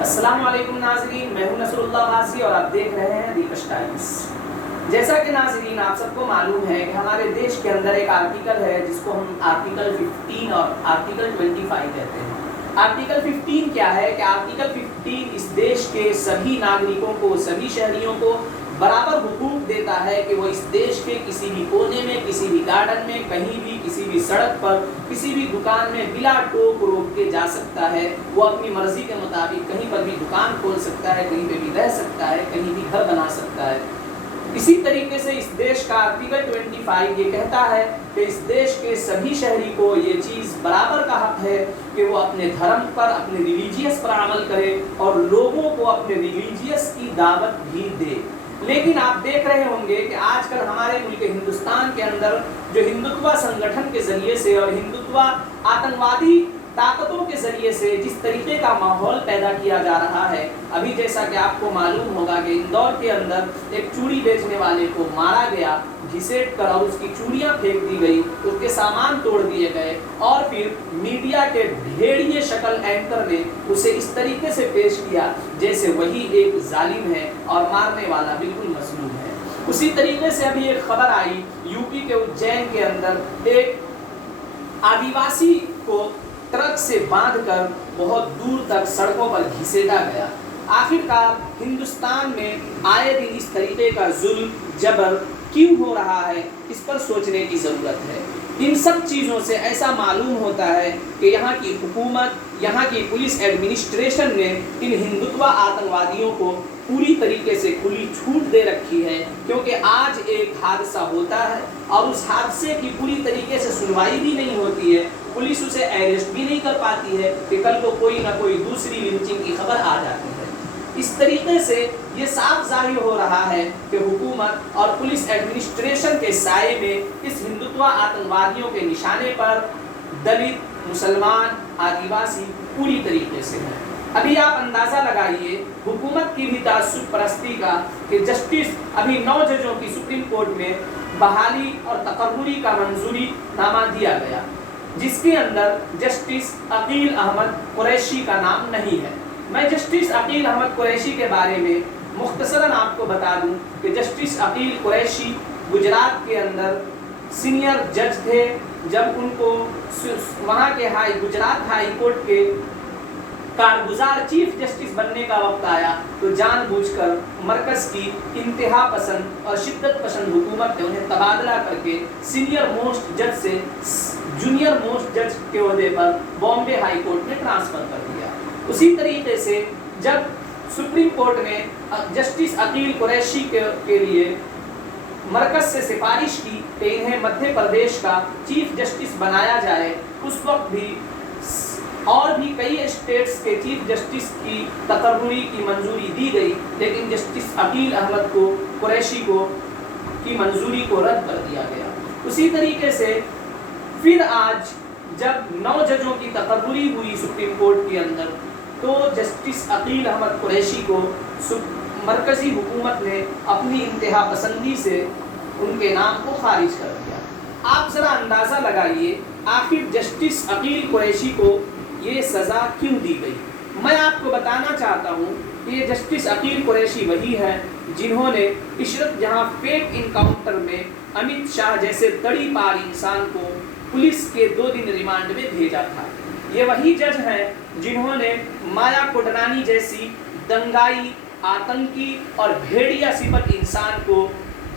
السلام علیکم ناظرین، میں ہوں نصر اللہ غازی اور آپ دیکھ رہے ہیں دیپش ٹائمز۔ جیسا کہ ناظرین آپ سب کو معلوم ہے کہ ہمارے دیش کے اندر ایک آرٹیکل ہے جس کو ہم آرٹیکل 15 اور آرٹیکل 25 کہتے ہیں۔ آرٹیکل 15 کیا ہے کہ آرٹیکل 15 اس دیش کے سبھی ناگرکوں کو، سبھی شہریوں کو برابر حقوق دیتا ہے کہ وہ اس دیش کے کسی بھی کونے میں، کسی بھی گارڈن میں، کہیں بھی، کسی بھی سڑک پر، کسی بھی دکان میں بلا ٹوک روک کے جا سکتا ہے۔ وہ اپنی مرضی کے مطابق کہیں پر بھی دکان کھول سکتا ہے، کہیں پہ بھی رہ سکتا ہے، کہیں بھی گھر بنا سکتا ہے۔ اسی طریقے سے اس دیش کا آرٹیکل 25 یہ کہتا ہے کہ اس دیش کے سبھی شہری کو یہ چیز برابر کا حق ہے کہ وہ اپنے دھرم پر، اپنے ریلیجیس پر عمل کرے اور لوگوں کو اپنے ریلیجیس کی دعوت بھی دے۔ لیکن آپ دیکھ رہے ہوں گے کہ آج کل ہمارے ملک ہندوستان کے اندر جو ہندوتوا سنگٹھن کے ذریعے سے اور ہندوتوا آتنوادی طاقتوں کے ذریعے سے جس طریقے کا ماحول پیدا کیا جا رہا ہے، ابھی جیسا کہ آپ کو معلوم ہوگا کہ اندور کے اندر ایک چوڑی بیچنے والے کو مارا گیا، گھسیٹ کر اور اس کی چوڑیاں پھینک دی گئی، اس کے سامان توڑ دیے گئے اور پھر میڈیا کے بھیڑیے شکل اینکر نے اسے اس طریقے سے پیش کیا جیسے وہی ایک ظالم ہے اور مارنے والا بالکل مظلوم ہے۔ اسی طریقے سے ابھی ایک خبر آئی یو پی کے اجین کے اندر ایک آدیواسی کو ٹرک سے باندھ کر بہت دور تک سڑکوں پر گھسیٹا گیا۔ آخرکار ہندوستان میں آئے دن اس طریقے کا ظلم جبر کیوں ہو رہا ہے، اس پر سوچنے کی ضرورت ہے۔ ان سب چیزوں سے ایسا معلوم ہوتا ہے کہ یہاں کی حکومت، یہاں کی پولیس ایڈمنسٹریشن نے ان ہندوتوا آتنوادیوں کو پوری طریقے سے کھلی چھوٹ دے رکھی ہے، کیونکہ آج ایک حادثہ ہوتا ہے اور اس حادثے کی پوری طریقے سے سنوائی بھی نہیں ہوتی ہے، پولیس اسے ایرسٹ بھی نہیں کر پاتی ہے کہ کل کو کوئی نہ کوئی دوسری لنچنگ کی خبر آ جاتی ہے۔ اس طریقے سے یہ صاف ظاہر ہو رہا ہے کہ حکومت اور پولیس ایڈمنسٹریشن کے سائے میں اس ہندوتوا آتنوادیوں کے نشانے پر دلت، مسلمان، آدیواسی پوری طریقے سے ہیں۔ ابھی آپ اندازہ لگائیے حکومت کی بھی تعصب پرستی کا کہ جسٹس ابھی 9 ججوں کی سپریم کورٹ میں بحالی اور تقرری کا منظوری نامہ دیا گیا، جس کے اندر جسٹس عقیل احمد قریشی کا نام نہیں ہے۔ میں جسٹس عقیل احمد قریشی کے بارے میں مختصراً آپ کو بتا دوں کہ جسٹس عقیل قریشی گجرات کے اندر سینئر جج تھے۔ جب ان کو وہاں کے گجرات ہائی کورٹ کے کارگزار چیف جسٹس بننے کا وقت آیا تو جان بوجھ کر مرکز کی انتہا پسند اور شدت پسند حکومت نے انہیں تبادلہ کر کے سینئر موسٹ جج سے جونیئر موسٹ جج کے عہدے پر بامبے ہائی کورٹ میں ٹرانسفر کر دیا۔ اسی طریقے سے جب سپریم کورٹ نے جسٹس عقیل قریشی کے لیے مرکز سے سفارش کی کہ انہیں مدھیہ پردیش کا چیف جسٹس بنایا جائے، اس وقت بھی اور بھی کئی اسٹیٹس کے چیف جسٹس کی تقرری کی منظوری دی گئی، لیکن جسٹس عقیل احمد قریشی کی منظوری کو رد کر دیا گیا۔ اسی طریقے سے پھر آج جب 9 ججوں کی تقرری ہوئی سپریم کورٹ کے اندر تو جسٹس عقیل احمد قریشی کو مرکزی حکومت نے اپنی انتہا پسندی سے ان کے نام کو خارج کر دیا۔ آپ ذرا اندازہ لگائیے آخر جسٹس عقیل قریشی کو یہ سزا کیوں دی گئی؟ میں آپ کو بتانا چاہتا ہوں کہ یہ جسٹس عقیل قریشی وہی ہیں جنہوں نے عشرت جہاں فیک انکاؤنٹر میں امت شاہ جیسے تڑی پار انسان کو پولیس کے 2 دن ریمانڈ میں بھیجا تھا۔ یہ وہی جج ہیں جنہوں نے مایا کوڈنانی جیسی دنگائی، آتنکی اور بھیڑیا صفت انسان کو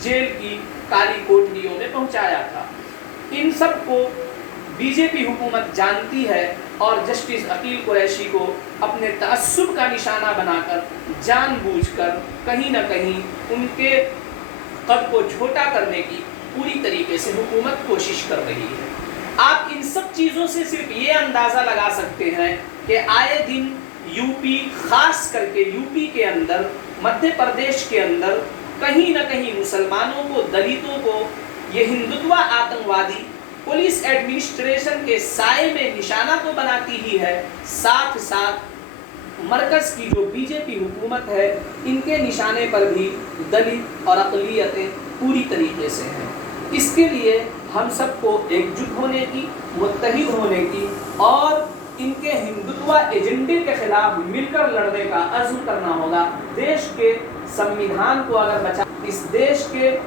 جیل کی کالی کوٹریوں میں پہنچایا تھا۔ ان سب کو بی جے پی حکومت جانتی ہے اور جسٹس عقیل قریشی کو اپنے تعصب کا نشانہ بنا کر جان بوجھ کر کہیں نہ کہیں ان کے قد کو چھوٹا کرنے کی پوری طریقے سے حکومت کوشش کر رہی ہے۔ آپ ان سب چیزوں سے صرف یہ اندازہ لگا سکتے ہیں کہ آئے دن یو پی، خاص کر کے یو پی کے اندر، مدھیہ پردیش کے اندر کہیں نہ کہیں مسلمانوں کو، دلتوں کو یہ ہندوتوا آتنوادی پولیس ایڈمنسٹریشن کے سائے میں نشانہ تو بناتی ہی ہے، ساتھ ساتھ مرکز کی جو بی جے پی حکومت ہے ان کے نشانے پر بھی دلت اور اقلیتیں پوری طریقے سے ہیں۔ اس کے لیے ہم سب کو ایک جٹ ہونے کی، متحد ہونے کی اور ان کے ہندوتوا ایجنڈے کے خلاف مل کر لڑنے کا عزم کرنا ہوگا. دیش کے سمویدھان کو اگر بچا، اس دیش کے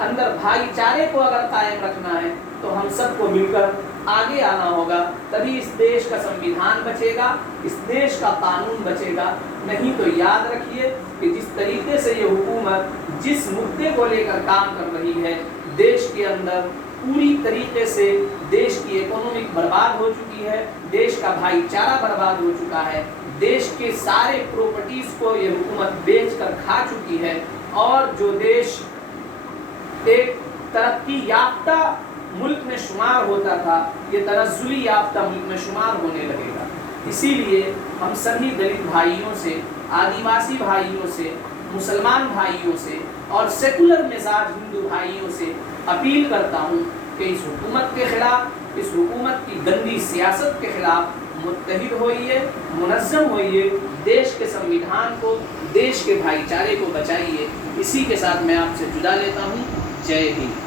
اندر بھائی چارے کو اگر قائم رکھنا ہے تو ہم سب کو مل کر آگے آنا ہوگا، تبھی اس دیش کا سمویدھان بچے گا، اس دیش کا قانون بچے گا. نہیں تو یاد رکھیے کہ جس طریقے سے یہ حکومت جس مدعے کو لے کر کام کر رہی ہے، دیش کے اندر پوری طریقے سے دیش کی اکنامک برباد ہو چکی ہے، دیش کا بھائی چارہ برباد ہو چکا ہے، دیش کے سارے پراپرٹیز کو یہ حکومت بیچ کر کھا چکی ہے، اور جو دیش ایک ترقی یافتہ ملک میں شمار ہوتا تھا یہ تنزلی یافتہ ملک میں شمار ہونے لگے گا. اسی لیے ہم سبھی دلت بھائیوں سے، آدیواسی بھائیوں سے، مسلمان بھائیوں سے اور سیکولر مزاج ہندو بھائیوں سے اپیل کرتا ہوں کہ اس حکومت کے خلاف، اس حکومت کی گندی سیاست کے خلاف متحد ہوئیے، منظم ہوئیے، دیش کے سمویدھان کو، دیش کے بھائی چارے کو بچائیے. اسی کے ساتھ میں آپ سے جدا لیتا ہوں. جے ہند.